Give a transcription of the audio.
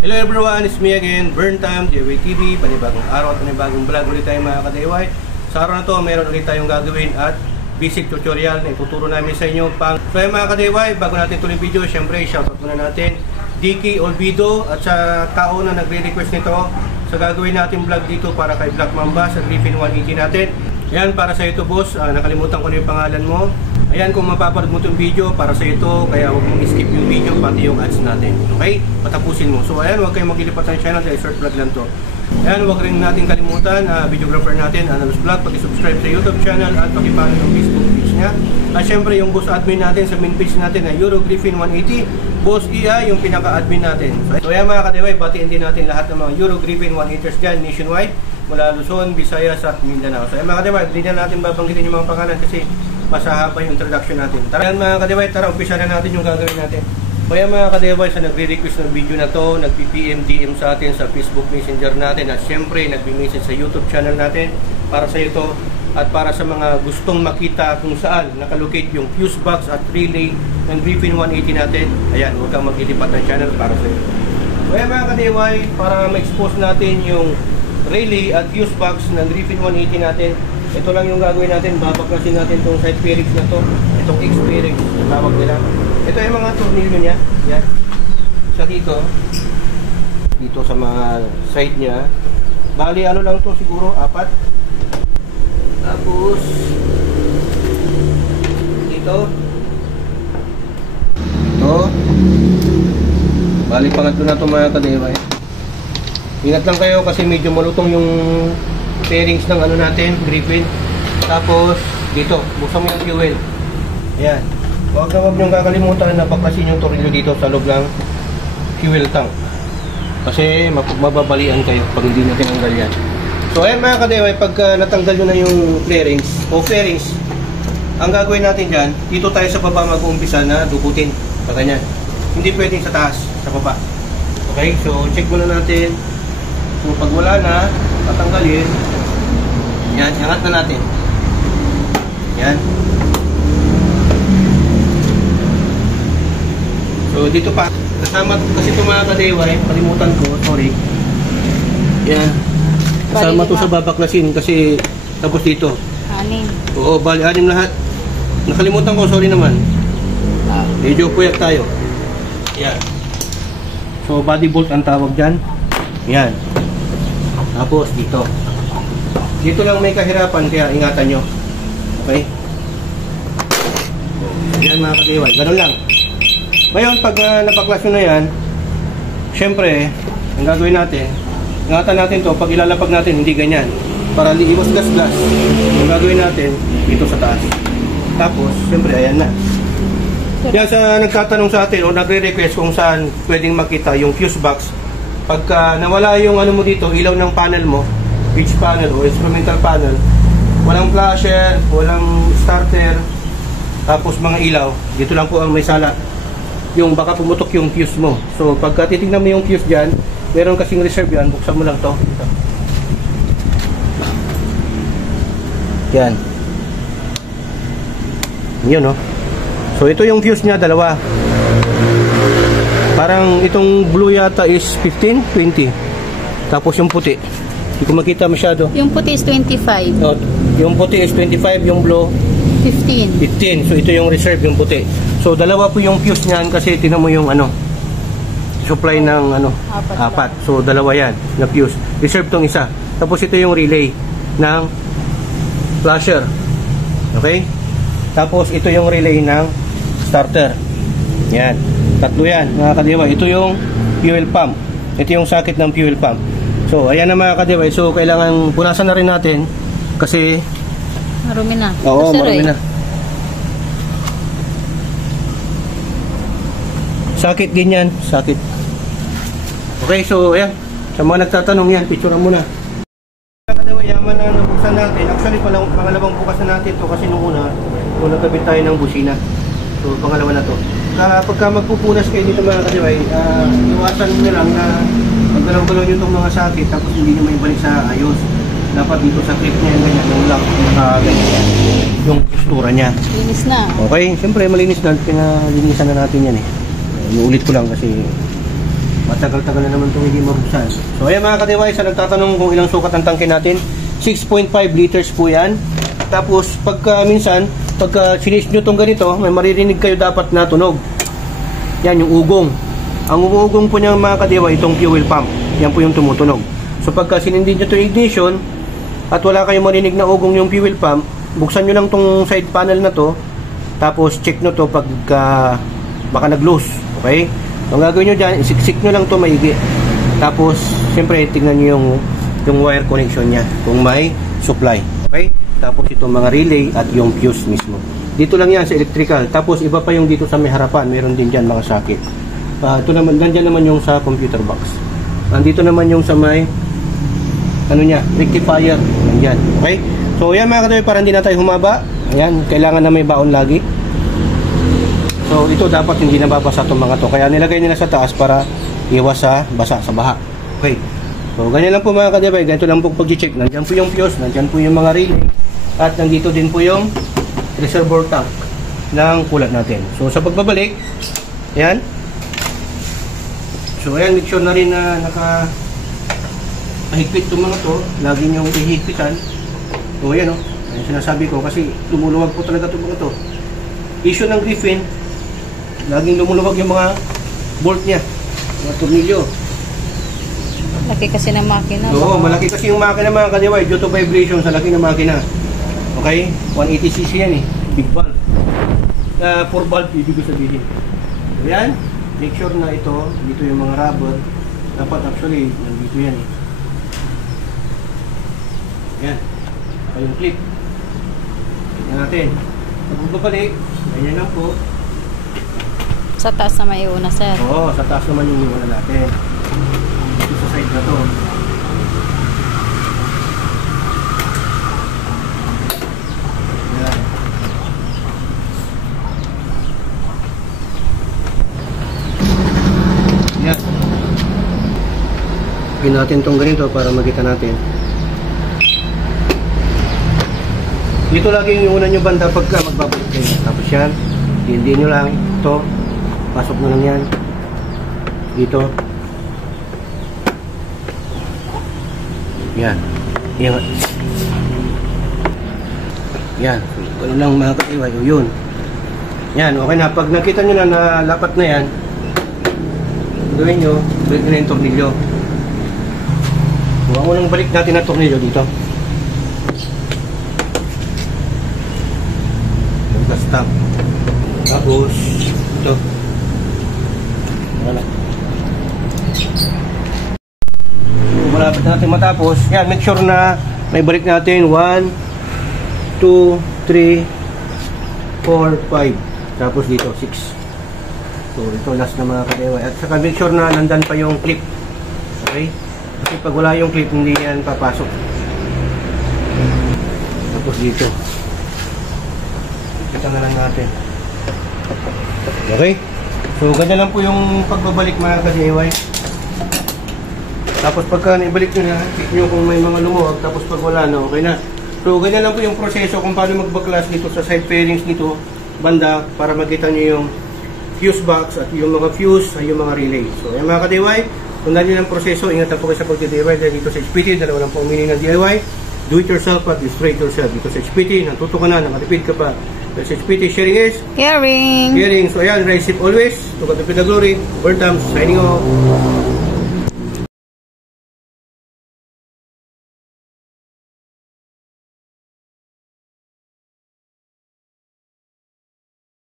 Hello everyone, it's me again, Burntime, DIY TV, panibagong araw at panibagong vlog ulit tayo mga ka-DIY. Sa araw na to, meron ulit tayong gagawin at basic tutorial na ituturo namin sa inyo. So yung mga ka-DIY, bago natin tuloy video, syempre shoutout muna natin Dicky Olvido at sa tao na nagre-request nito sa gagawin natin vlog dito para kay Black Mamba sa Griffin 180 natin. Ayan, para sa ito boss, nakalimutan ko na yung pangalan mo. Ayan, kung mapapanood mo itong video, para sa ito, kaya huwag mong skip yung video, pati yung ads natin. Okay? Patapusin mo. So ayan, huwag kayong maglilipat ng channel dahil short vlog lang to. Ayan, huwag rin natin kalimutan, videographer natin, Analos Vlog, pag-subscribe sa YouTube channel at pag-ipano yung Facebook page niya. At syempre, yung boss admin natin sa main page natin na Euro Griffin 180, Boss Ia, yung pinaka-admin natin. So ayan mga ka-DIY, batiin din natin lahat ng mga Euro Griffin 180ers dyan, nationwide, mula Luzon, Visayas at Mindanao. So ayan mga ka-DIY, hindi na natin babanggitin yung mga pangalan kasi masahaba yung introduction natin. Tara mga ka-DIY, tara umpisa na natin yung gagawin natin. Kaya mga ka-DIY, sa nagre-request ng video na to, nag-PM, DM sa atin sa Facebook Messenger natin at syempre nag-message sa YouTube channel natin para sa ito at para sa mga gustong makita kung saan nakalocate yung fuse box at relay ng Griffin 180 natin. Ayan, huwag kang maglilipat ng channel para sa ito. Kaya mga ka-DIY, para ma-expose natin yung relay at fuse box ng Griffin 180 natin, ito lang yung gagawin natin, babaklasin natin itong side bearings na to, itong X bearings na tawag nila. Ito yung mga tornilyo niya, yan. Isa dito sa mga side niya. Bali ano lang to siguro, 4. Tapos dito. Ito. Bali pangatlo na to mga ka-DIY. Ingat lang kayo kasi medyo malutong yung bearings ng ano natin, Griffin. Tapos dito, buksan mo yung fuel. Ayan. Huwag niyong kakalimutan na baklasin yung tornilyo dito sa loob ng fuel tank. Kasi mababalian kayo pag hindi natin tinanggal yan. So ayan mga ka-DIY, pagka natanggal nyo na yung fairings o fairings, ang gagawin natin dyan, dito tayo sa baba mag-uumpisa na dukutin. Sa ganyan. Hindi pwedeng sa taas, sa baba. Okay, so check muna natin. So pag wala na, tatanggalin. Yan, angat na natin. Yan. So dito pa, kasama kasi ito mga ka-DIY, kalimutan ko, sorry. Yan. Kasama to sa babaklasin kasi tapos dito. 6. Oo, bali 6 lahat. Nakalimutan ko, sorry naman. Medyo puyat tayo. Yan. So body bolt ang tawag dyan. Yan. Tapos dito. Dito lang may kahirapan kaya ingatan nyo. Okay? Yan mga ka-DIY, ganun lang. Ngayon, pag napaklas nyo na yan, syempre, ang gagawin natin, ingatan natin to, pag ilalapag natin, hindi ganyan. Para iwas gas-gas, ang gagawin natin, dito sa taas. Tapos, syempre, ayan na. Yan sa nagtatanong sa atin, o nagre-request kung saan pwedeng makita yung fuse box. Pagka nawala yung ano mo dito, ilaw ng panel mo, pitch panel o instrumental panel, walang flasher, walang starter, tapos mga ilaw, dito lang po ang may sala. Yung baka pumutok yung fuse mo. So pagka titignan mo yung fuse dyan, meron kasing reserve yan, buksan mo lang to. Ito. Yan. Yun no. So ito yung fuse niya, dalawa. Parang itong blue yata is 15, 20. Tapos yung puti, hindi ko makita masyado. Yung puti is 25. Oh, yung puti is 25, yung blue 15. 15. So ito yung reserve, yung puti. So dalawa po yung fuse niyan kasi tinan mo yung ano, supply ng ano, 4. So dalawa yan na fuse. Reserve tong isa. Tapos ito yung relay ng flasher. Okay? Tapos ito yung relay ng starter. Yan. Tatlo yan mga ka-DIY. Ito yung fuel pump. Ito yung socket ng fuel pump. So ayan na mga ka-DIY. So kailangan punasan na rin natin kasi marumi na. Oo, marumi na. Sakit din yan, sakit. Okay, so ayan. Sa mga nagtatanong yan, picturean mo na. Yaman na nabuksan natin. Actually, pangalawang bukas na natin to kasi nung una, nagkabit tayo ng busina. So, pangalawa na to. Pagka magpupunas kayo dito mga ka-DIY, iwasan nyo lang na maggalaw-galaw nyo itong mga sakit tapos hindi nyo may balik sa ayos. Dapat dito sa clip niya, ganyan, yung lock, ganyan. Yung postura niya. Linis na. Okay, siyempre malinis na. Pinalinisan na natin yan eh. Inuulit ko lang kasi Matagal-tagal na naman itong hindi mabuksan. So ayan mga ka-DIY, sa nagtatanong kung ilang sukat ang tangke natin, 6.5 liters po yan. Tapos minsan, pagka sinis nyo itong ganito, may maririnig kayo dapat na tunog. Yan yung ugong. Ang umuugong po niya mga ka-DIY, itong fuel pump. Yan po yung tumutunog. So pagka sinindi nyo itong ignition, at wala kayong marinig na ugong yung fuel pump, buksan nyo lang itong side panel na to, tapos check nyo to pagka baka nag-loose. Okay? So ang gagawin nyo dyan, isiksik nyo lang to maigi. Tapos, siyempre, tingnan nyo yung wire connection nya kung may supply. Okay? Tapos itong mga relay at yung fuse mismo. Dito lang yan sa electrical. Tapos iba pa yung dito sa may harapan. Meron din dyan mga socket. Ito naman, nandyan naman yung sa computer box. Nandito naman yung sa may rectifier. Nandyan. Okay? So yan mga ka-DIY, para hindi na tayo humaba. Ayan, kailangan na may baon lagi. So ito dapat hindi nababasa itong mga to. Kaya nilagay nila sa taas para iwas sa basa sa baha. Okay. So ganyan lang po mga ka-DIY. Ganito lang po pag-check. Nandyan po yung fuse, nandyan po yung mga relay. At nandito din po yung reservoir tank ng kulat natin. So sa pagbabalik, ayan. So ayan, make sure na rin na nakahigpit itong mga to. Lagi nyo ihigpitan. So ayan o. Ayan sinasabi ko kasi lumuluwag po talaga itong mga to. Issue ng Griffin, laging lumuluwag yung mga bolt niya, mga tornilyo. Laki kasi ng makina. Oo, malaki kasi yung makina mga ka-DIY due to vibration sa laki ng makina. Okay? 180cc yan eh. Big valve. 4 valve, ibig ko sabihin. So yan, make sure na ito, dito yung mga rubber. Dapat actually, nandito yan eh. Yan. Saka yung clip. Tignan natin. Pag babalik, ganyan lang po. Sa taas na may iuna, sir. Oo, sa taas naman yung iwan natin. Dito sa side na to. Yan. Yan. Gawin natin itong ganito para makita natin. Dito lagi yung una nyo banda pagka magbabalik kayo. Tapos yan, hindi nyo lang ito. Pasok na lang yan. Dito. Yan. Yan. Yan. Ganun lang mga ka-DIY. Yun. Yan. Okay na. Pag nakita nyo na nalapat na yan, gawin nyo, balik na yung tornilyo. Huwag mo lang balik natin na tornilyo dito. Stop. Tapos ito. Wala. Malapit natin matapos. Yan, make sure na may balik natin 1, 2, 3, 4, 5. Tapos dito 6. So ito last na mga ka-DIY. At saka make sure na nandan pa yung clip. Okay? Kasi pag wala yung clip, hindi yan papasok. Tapos dito. Kita na lang natin. Okay? So, ganyan lang po yung pagbabalik mga ka-DIY. Tapos pagka naibalik nyo na, check nyo kung may mga lumuwag. Tapos pag wala na, okay na. So, ganyan lang po yung proseso kung paano magbaklas dito sa side fairings dito, banda, para makita nyo yung fuse box at yung mga fuse at yung mga relay. So, yung mga ka-DIY, kung dahil yung proseso, ingat po kayo sa pag-DIY dahil dito sa HPT, dalawa lang po ang meaning ng DIY. Do it yourself at destroy it yourself. Dito sa HPT, natuto ka na, nakatipid ka pa. Sa HPT, sharing is Caring. caring. So ayan, rise it always. To God be the glory. Burn Times, signing off.